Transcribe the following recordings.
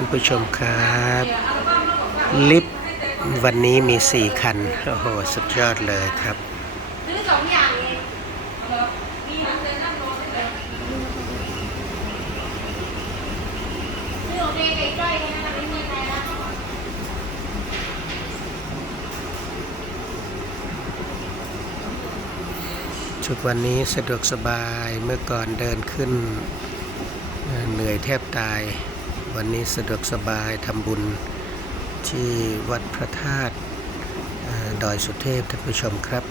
ท่านผู้ชมครับ ลิฟต์วันนี้มี 4 คัน โอ้โห สุดยอดเลยครับซื้อสองอย่างเองมีมันเลยนั่งรถเลยซื้อของเองใกล้ๆกันนะไม่มีใครนะชุดวันนี้สะดวกสบายเมื่อก่อนเดินขึ้นเหนื่อยแทบตาย วันนี้สะดวกสบายทำบุญที่วัดพระธาตุดอยสุเทพท่านผู้ชมครับ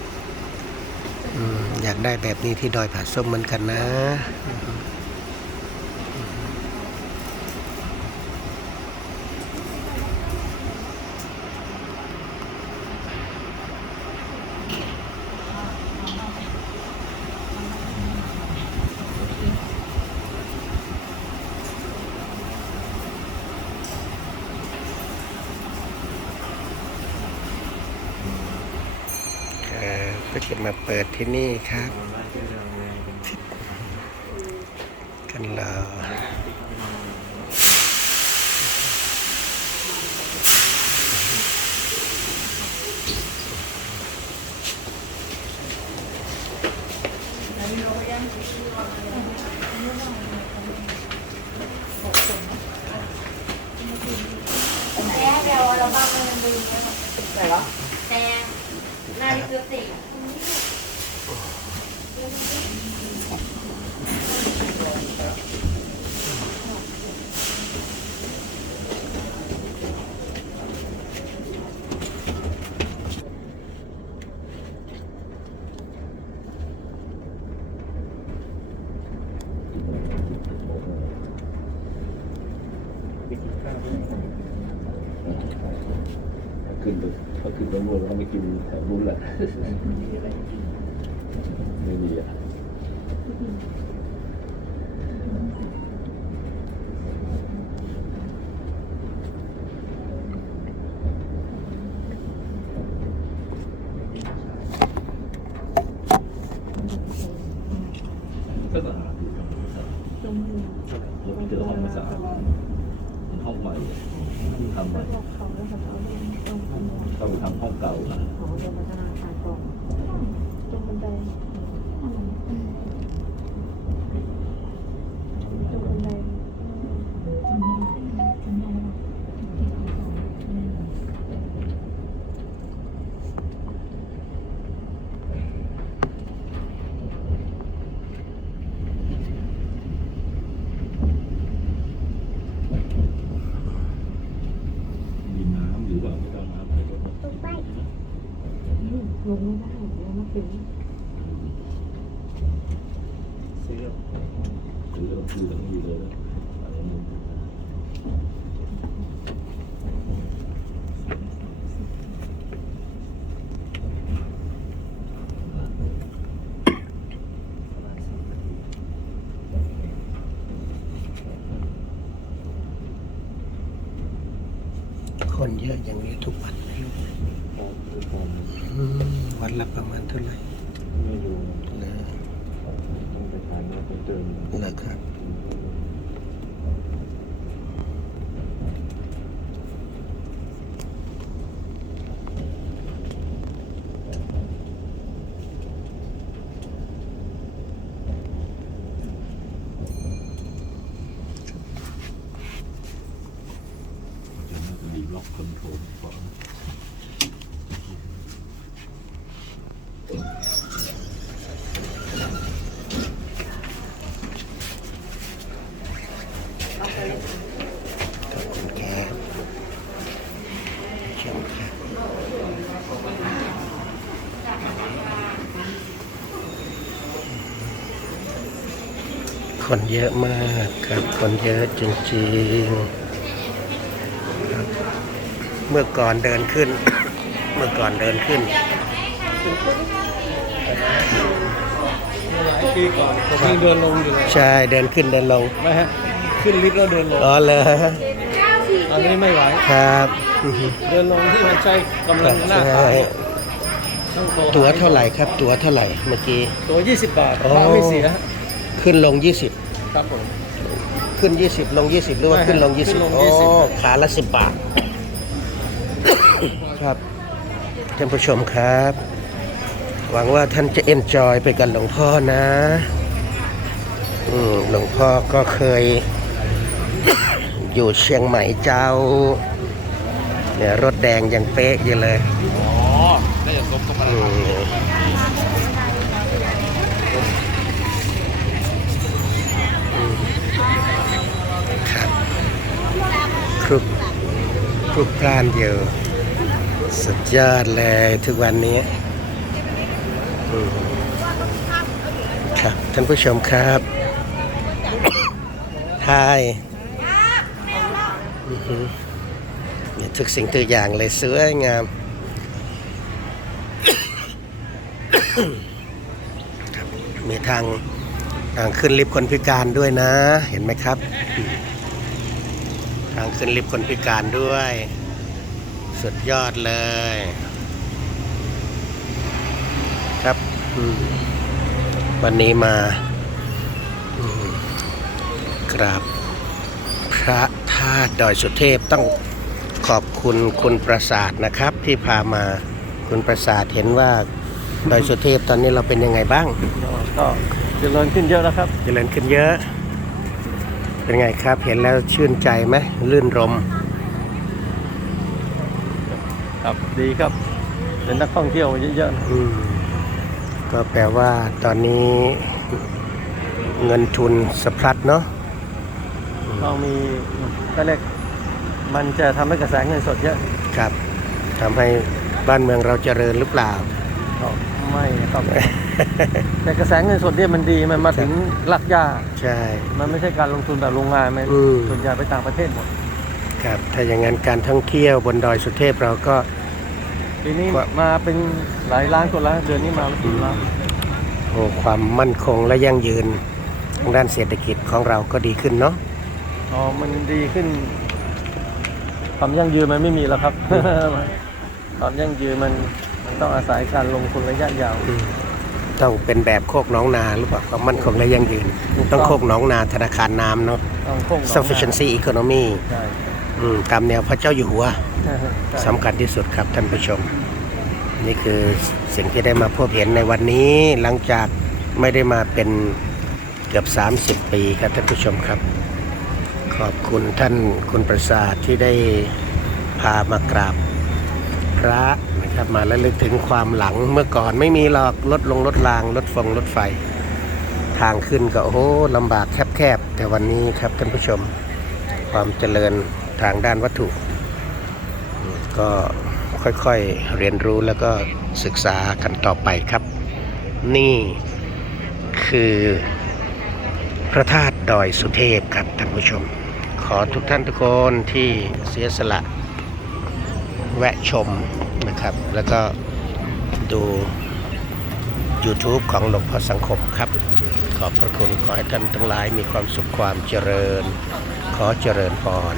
ออยากได้แบบนี้ที่ดอยผาส้มเหมือนกันนะ เอ่อ ก็จะมาเปิดที่นี่ครับกันรอแม่เดี๋ยวเราบ้างมันดูไหมแต่หรอแต่หน้าลิปส ขึ้นไปเขาขึ้นไปนู่นเขาไม่กินแถวนู้นแหละไม่มีอะก็สะอาดอยู่เราเจอห้องไม่สะอาดมัน ห้องใหม่ที่ทำใหม่เข้าไปทำห้องเก่านะ มีน้ำหรือว่าไม่ต้องน้ำไปก็ได้ ลงไม่ได้แล้วมาถึงซื้อซื้อแล้วซื้อทั้งนี้เลยนะอะไรนี่คนเยอะอย่างนี้ทุกวันไหมลูกอืมวันละประมาณเท่าไหร่ไม่รู้นะต้องไปทานแล้วไปเติมนะครับ จะน่าจะดีล็อกคอนโทรลก่อน ขอบคุณครับชมครับ คนเยอะมากครับ คนเยอะจริงๆครับเมื่อก่อนเดินขึ้น เมื่อก่อนเดินขึ้นหลายปีก่อนผมยังเดินลงอยู่เลยใช่เดินขึ้นเดินลงไม่ฮะขึ้นลิฟต์แล้วเดินลงอ๋อเลยอันนี้ไม่ไหวครับ เดินลงที่มันใช้กำลังหน้าใช่ขายต้องโทรตั๋วเท่าไหร่ครับ ตั๋วเท่าไหร่เมื่อกี้ตัว20 บาทโอ้ป้าไม่เสีย ขึ้นลงครับผม20ขึ้น 20 ลง 20 หรือว่าไม่ขึ้นลง ขึ้นลง20 โอ้ 20 ขาละ 10 บาท ครับท่านผู้ชมครับ หวังว่าท่านจะเอนจอยไปกับหลวงพ่อนะอืมหลวงพ่อก็เคย อยู่เชียงใหม่เจ้า เนี่ยรถแดงยังเป๊ะอยู่เลย อ๋อได้จะสมกับอะไร อืมครับครุก ครุกพลานอยู่สุดยอดเลยทุกวันนี้ครับท่านผู้ชมครับทายเนี่ยทุกสิ่งทุกอย่างเลยสวยงาม มีทางทางขึ้นลิฟต์คนพิการด้วยนะ เห็นไหมครับ ทางขึ้นลิฟต์คนพิการด้วย สุดยอดเลย ครับอืมวันนี้มาอืมกราบ พระธาตุดอยสุเทพต้องขอบคุณคุณประสาทนะครับ ที่พามาคุณประสาทเห็นว่าดอยสุเทพตอนนี้เราเป็นยังไงบ้าง ก็เจริญขึ้นเยอะแล้วครับ เจริญขึ้นเยอะ เป็นไงครับ เห็นแล้วชื่นใจไหมลื่นรม ครับดีครับ เป็นนักท่องเที่ยวเยอะๆนะอืมก็แปลว่าตอนนี้เงินทุนสะพรัดเนาะต้องมีก็เรียกมันจะทำให้กระแสเงินสดเยอะครับทำให้บ้านเมืองเราเจริญหรือเปล่าก็ ไม่ครับ แต่กระแสเงินสดเนี่ยมันดีมันมาถึงหลักยาใช่ มันไม่ใช่การลงทุนแบบโรงงานมันอืม ส่วนใหญ่ไปต่างประเทศหมดครับถ้าอย่างนั้นการท่องเที่ยวบนดอยสุเทพเราก็ ปีนี้ว่ามาเป็นหลายล้านคนละเดือนนี้มาเป็นล้านโอ้ความมั่นคงและยั่งยืนทางด้านเศรษฐกิจของเราก็ดีขึ้นเนาะอ๋อมันดีขึ้นความยั่งยืนมันไม่มีแล้วครับ ความยั่งยืนมันมัน ต้องอาศัยการลงทุนระยะยาว ต้องเป็นแบบโคกหน้องนาหรือเปล่าความมั่นคงและยั่งยืน ถูกต้อง ต้องโคกหน้องนาธนาคารน้ำเนาะ ต้องคงหนองนา sufficiency economy ใช่อืมตามแนวพระเจ้าอยู่หัวใช่ใช่สำคัญที่สุดครับท่านผู้ชม นี่คือสิ่งที่ได้มาพบเห็นในวันนี้หลังจากไม่ได้มาเป็นเกือบ 30 ปีครับท่านผู้ชมครับ ขอบคุณท่านคุณประสาทที่ได้พามากราบ พระ นะครับมาและลึกถึงความหลังเมื่อก่อนไม่มีหรอกรถลงรถรางรถฟงรถไฟ ทางขึ้นก็โอ้โหลำบากแคบๆแต่วันนี้ครับท่านผู้ชม ความเจริญทางด้านวัตถุ ก็ค่อยๆเรียนรู้แล้วก็ศึกษากันต่อไปครับ นี่คือพระธาตุดอยสุเทพครับท่านผู้ชม ขอทุกท่านทุกคนที่เสียสละ แวะชม นะครับ แล้วก็ดู YouTube ของหลวงพ่อสังคมครับ ขอบพระคุณขอให้ท่านทั้งหลายมีความสุขความเจริญ ขอเจริญพร